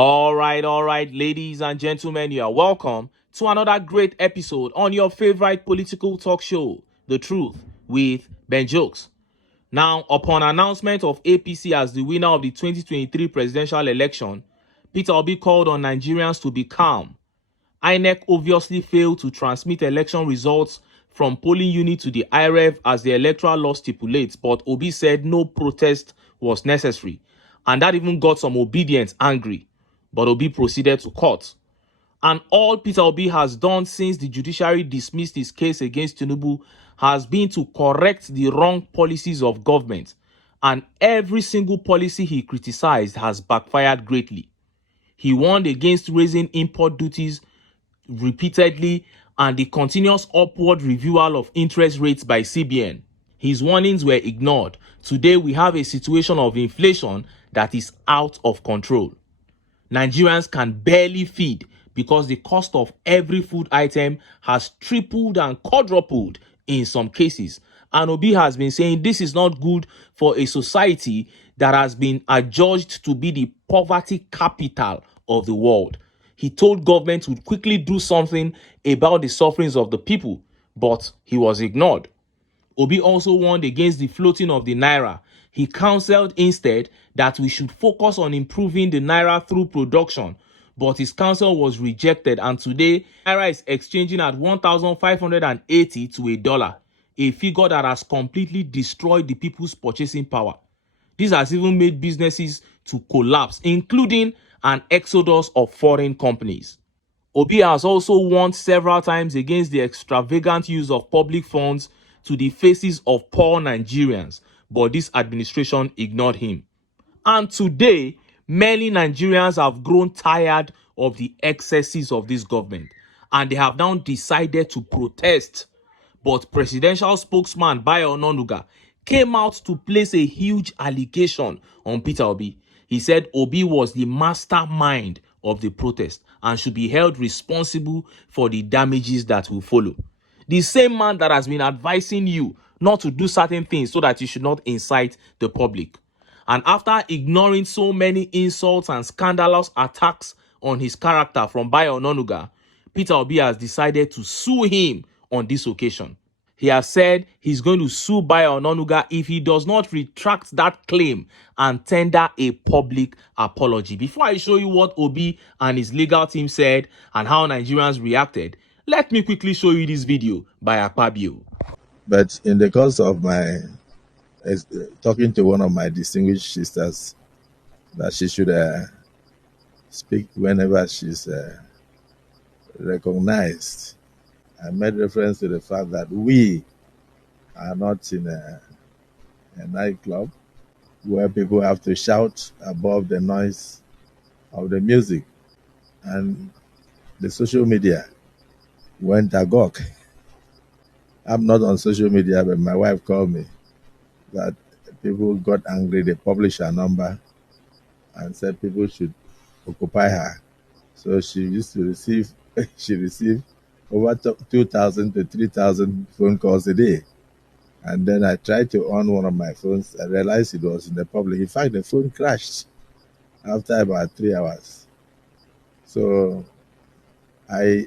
All right, ladies and gentlemen, you are welcome to another great episode on your favorite political talk show, The Truth with Ben Jokes. Now, upon announcement of APC as the winner of the 2023 presidential election, Peter Obi called on Nigerians to be calm. INEC obviously failed to transmit election results from polling unit to the IREV as the electoral law stipulates, but Obi said no protest was necessary, and that even got some obedience angry. But Obi proceeded to court. And all Peter Obi has done since the judiciary dismissed his case against Tinubu has been to correct the wrong policies of government. And every single policy he criticized has backfired greatly. He warned against raising import duties repeatedly and the continuous upward reviewal of interest rates by CBN. His warnings were ignored. Today we have a situation of inflation that is out of control. Nigerians can barely feed because the cost of every food item has tripled and quadrupled in some cases. And Obi has been saying this is not good for a society that has been adjudged to be the poverty capital of the world. He told government to quickly do something about the sufferings of the people, but he was ignored. Obi also warned against the floating of the naira. He counseled instead that we should focus on improving the naira through production, but his counsel was rejected, and today naira is exchanging at 1,580 to a dollar, a figure that has completely destroyed the people's purchasing power. This has even made businesses to collapse, including an exodus of foreign companies. Obi has also warned several times against the extravagant use of public funds to the faces of poor Nigerians, but this administration ignored him. And today, many Nigerians have grown tired of the excesses of this government, and they have now decided to protest. But presidential spokesman BAYO ONONUGA came out to place a huge allegation on Peter Obi. He said Obi was the mastermind of the protest and should be held responsible for the damages that will follow. The same man that has been advising you not to do certain things so that you should not incite the public. And after ignoring so many insults and scandalous attacks on his character from BAYO ONONUGA, Peter Obi has decided to sue him on this occasion. He has said he's going to sue BAYO ONONUGA if he does not retract that claim and tender a public apology. Before I show you what Obi and his legal team said and how Nigerians reacted, let me quickly show you this video by AKPABIO. But in the course of my talking to one of my distinguished sisters, that she should speak whenever she's recognized, I made reference to the fact that we are not in a nightclub where people have to shout above the noise of the music. And the social media went agog. I'm not on social media, but my wife called me that people got angry. They published her number and said people should occupy her. So she used to receive, she received over 2,000 to 3,000 phone calls a day. And then I tried to on one of my phones. I realized it was in the public. In fact, the phone crashed after about 3 hours. So I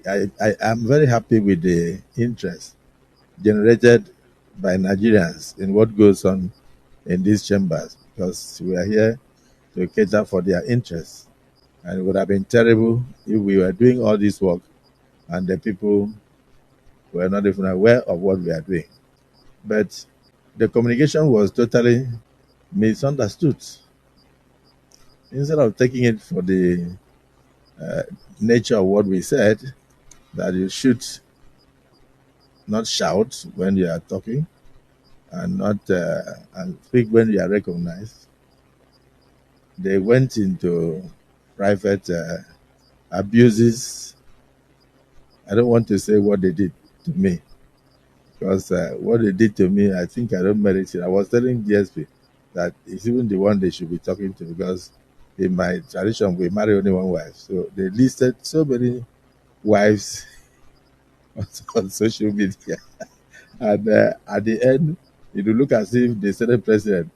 am very happy with the interest generated by Nigerians in what goes on in these chambers, because we are here to cater for their interests. And it would have been terrible if we were doing all this work and the people were not even aware of what we are doing. But the communication was totally misunderstood. Instead of taking it for the nature of what we said, that you should not shout when you are talking and not and speak when you are recognized, they went into private abuses. I don't want to say what they did to me, because what they did to me, I think I don't merit it. I was telling DSP that it's even the one they should be talking to, because in my tradition, we marry only one wife. So they listed so many wives on social media. And at the end, it will look as if the Senate president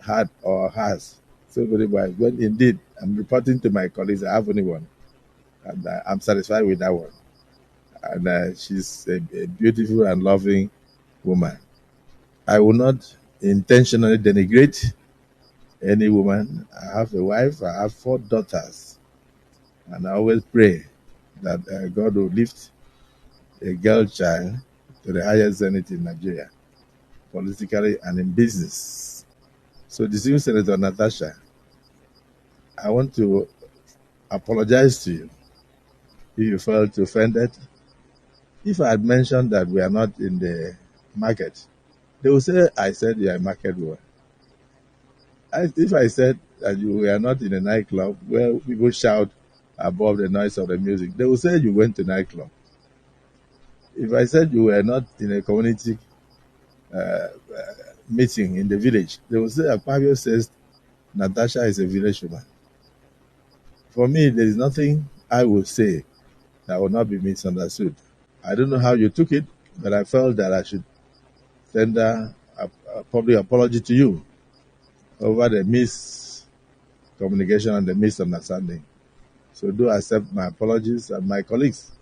had or has So many wives. When indeed I'm reporting to my colleagues, I have only one, and I'm satisfied with that one. And she's a beautiful and loving woman. I will not intentionally denigrate any woman. I have a wife. I have 4 daughters, and I always pray that God will lift a girl child to the highest zenith in Nigeria, politically and in business. So, distinguished Senator Natasha, I want to apologize to you if you felt offended. If I had mentioned that we are not in the market, they will say I said you are a market woman. If I said that you were not in a nightclub where people shout above the noise of the music, they will say you went to nightclub. If I said you were not in a community meeting in the village, they will say AKPABIO says Natasha is a village woman. For me, there is nothing I will say that will not be misunderstood. I don't know how you took it, but I felt that I should tender a public apology to you over the miscommunication and the misunderstanding. So do accept my apologies and my colleagues.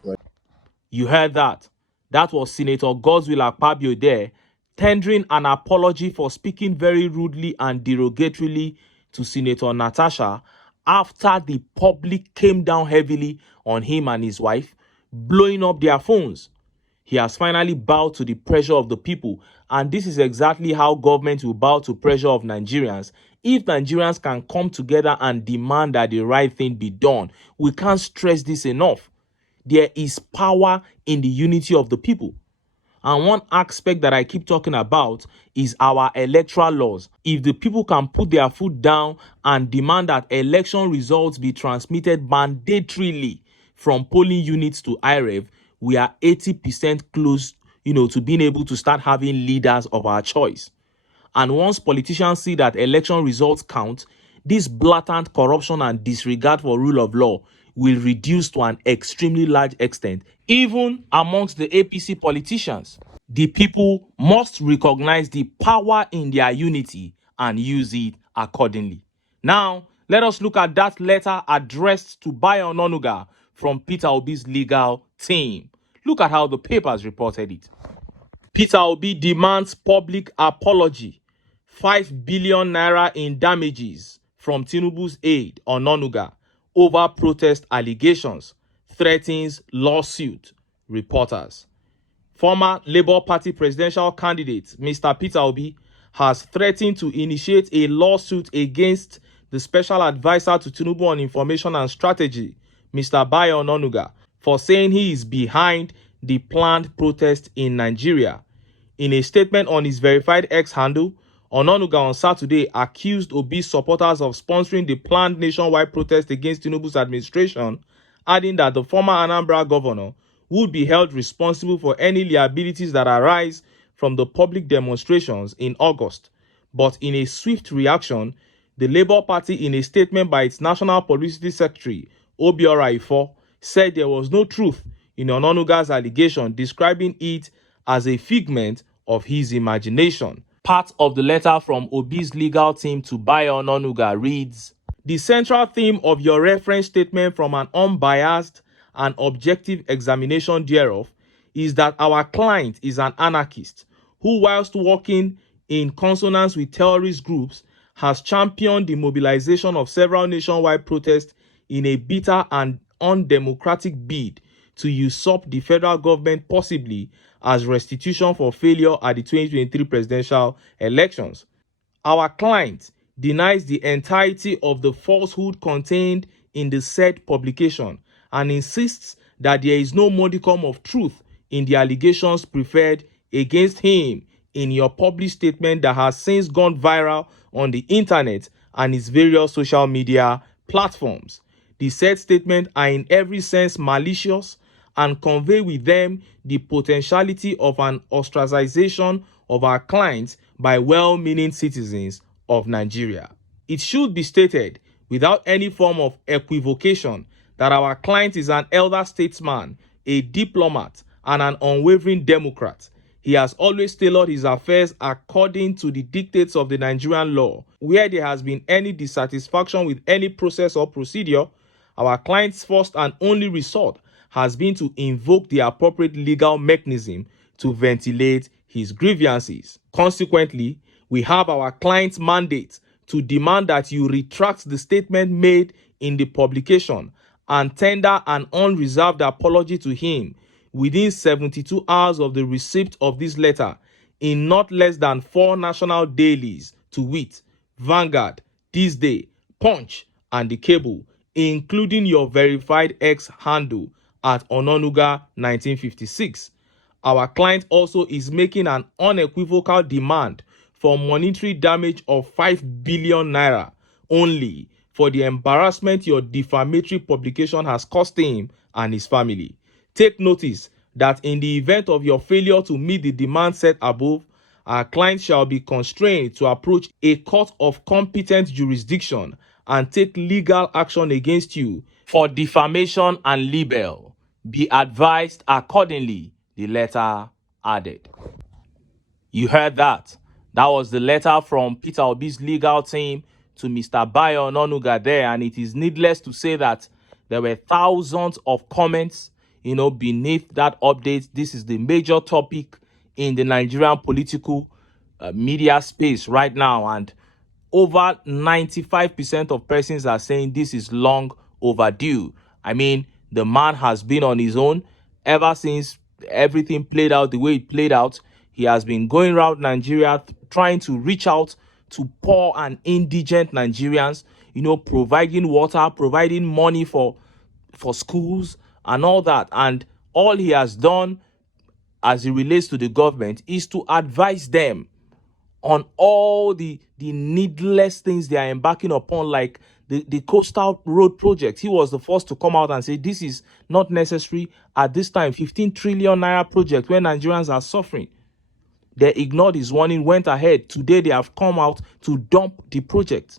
You heard that. That was Senator Godswill Akpabio there, tendering an apology for speaking very rudely and derogatorily to Senator Natasha after the public came down heavily on him and his wife, blowing up their phones. He has finally bowed to the pressure of the people, and this is exactly how government will bow to pressure of Nigerians. If Nigerians can come together and demand that the right thing be done, we can't stress this enough. There is power in the unity of the people. And one aspect that I keep talking about is our electoral laws. If the people can put their foot down and demand that election results be transmitted mandatorily from polling units to IREV, we are 80% close, to being able to start having leaders of our choice. And once politicians see that election results count, this blatant corruption and disregard for rule of law will reduce to an extremely large extent, even amongst the APC politicians. The people must recognize the power in their unity and use it accordingly. Now, let us look at that letter addressed to BAYO ONONUGA from Peter Obi's legal team. Look at how the papers reported it. Peter Obi demands public apology. 5 billion naira in damages from Tinubu's aide ONONUGA over protest allegations. Threatens lawsuit. Reporters. Former Labour Party presidential candidate Mr. Peter Obi has threatened to initiate a lawsuit against the special advisor to Tinubu on information and strategy, Mr. BAYO ONONUGA, for saying he is behind the planned protest in Nigeria. In a statement on his verified X handle, ONONUGA on Saturday accused Obi's supporters of sponsoring the planned nationwide protest against Tinubu's administration, adding that the former Anambra governor would be held responsible for any liabilities that arise from the public demonstrations in August. But in a swift reaction, the Labour Party, in a statement by its National Publicity Secretary, OBI, said there was no truth in ONONUGA's allegation, describing it as a figment of his imagination. Part of the letter from Obi's legal team to BAYO ONONUGA reads, "The central theme of your reference statement from an unbiased and objective examination thereof is that our client is an anarchist who, whilst working in consonance with terrorist groups, has championed the mobilization of several nationwide protests in a bitter and undemocratic bid to usurp the federal government, possibly as restitution for failure at the 2023 presidential elections. Our client denies the entirety of the falsehood contained in the said publication and insists that there is no modicum of truth in the allegations preferred against him in your published statement that has since gone viral on the internet and its various social media platforms. The said statement are in every sense malicious and convey with them the potentiality of an ostracization of our clients by well-meaning citizens of Nigeria. It should be stated without any form of equivocation that our client is an elder statesman, a diplomat, and an unwavering Democrat. He has always tailored his affairs according to the dictates of the Nigerian law. Where there has been any dissatisfaction with any process or procedure, our client's first and only resort has been to invoke the appropriate legal mechanism to ventilate his grievances. Consequently, we have our client's mandate to demand that you retract the statement made in the publication and tender an unreserved apology to him within 72 hours of the receipt of this letter in not less than 4 national dailies, to wit, Vanguard, This Day, Punch, and The Cable, including your verified X handle at ONONUGA 1956. Our client also is making an unequivocal demand for monetary damage of 5 billion naira only for the embarrassment your defamatory publication has caused him and his family. Take notice that in the event of your failure to meet the demand set above, our client shall be constrained to approach a court of competent jurisdiction and take legal action against you for defamation and libel. Be advised accordingly, the letter added. You heard that. That was the letter from Peter Obi's legal team to Mr. BAYO ONONUGA there, and it is needless to say that there were thousands of comments, beneath that update. This is the major topic in the Nigerian political media space right now, and over 95% of persons are saying this is long overdue. I mean, the man has been on his own ever since everything played out the way it played out. He has been going around Nigeria trying to reach out to poor and indigent Nigerians, providing water, providing money for schools and all that. And all he has done as it relates to the government is to advise them on all the needless things they are embarking upon, like the coastal road project. He was the first to come out and say this is not necessary at this time. 15 trillion naira project where Nigerians are suffering. They ignored his warning, went ahead. Today they have come out to dump the project.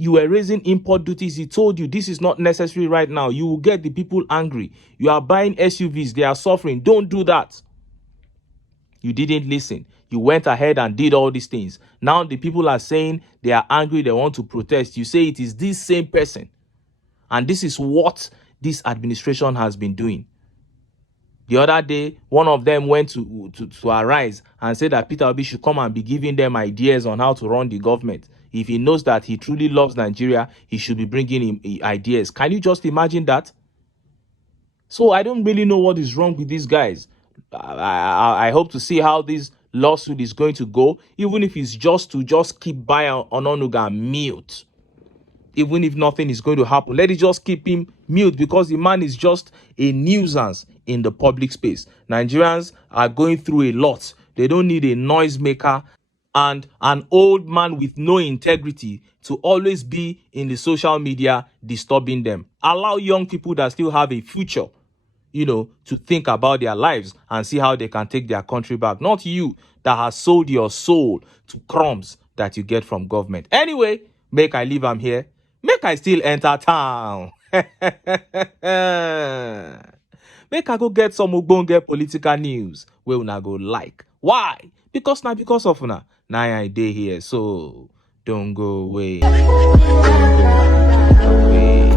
You were raising import duties. He told you this is not necessary right now. You will get the people angry. You are buying SUVs. They are suffering. Don't do that. You didn't listen. You went ahead and did all these things. Now the people are saying they are angry. They want to protest. You say it is this same person. And this is what this administration has been doing. The other day, one of them went to Arise and said that Peter Obi should come and be giving them ideas on how to run the government. If he knows that he truly loves Nigeria, he should be bringing him ideas. Can you just imagine that? So I don't really know what is wrong with these guys. I hope to see how this lawsuit is going to go, even if it's just to keep BAYO ONONUGA mute. Even if nothing is going to happen, let it just keep him mute, because the man is just a nuisance in the public space. Nigerians are going through a lot. They don't need a noisemaker and an old man with no integrity to always be in the social media disturbing them. Allow young people that still have a future, to think about their lives and see how they can take their country back. Not you that has sold your soul to crumbs that you get from government. Anyway, make I leave am here. Make I still enter town. Make I go get some ogbonge political news where una go like. Why? Because of una. Now I dey here, so don't go away. Don't go away.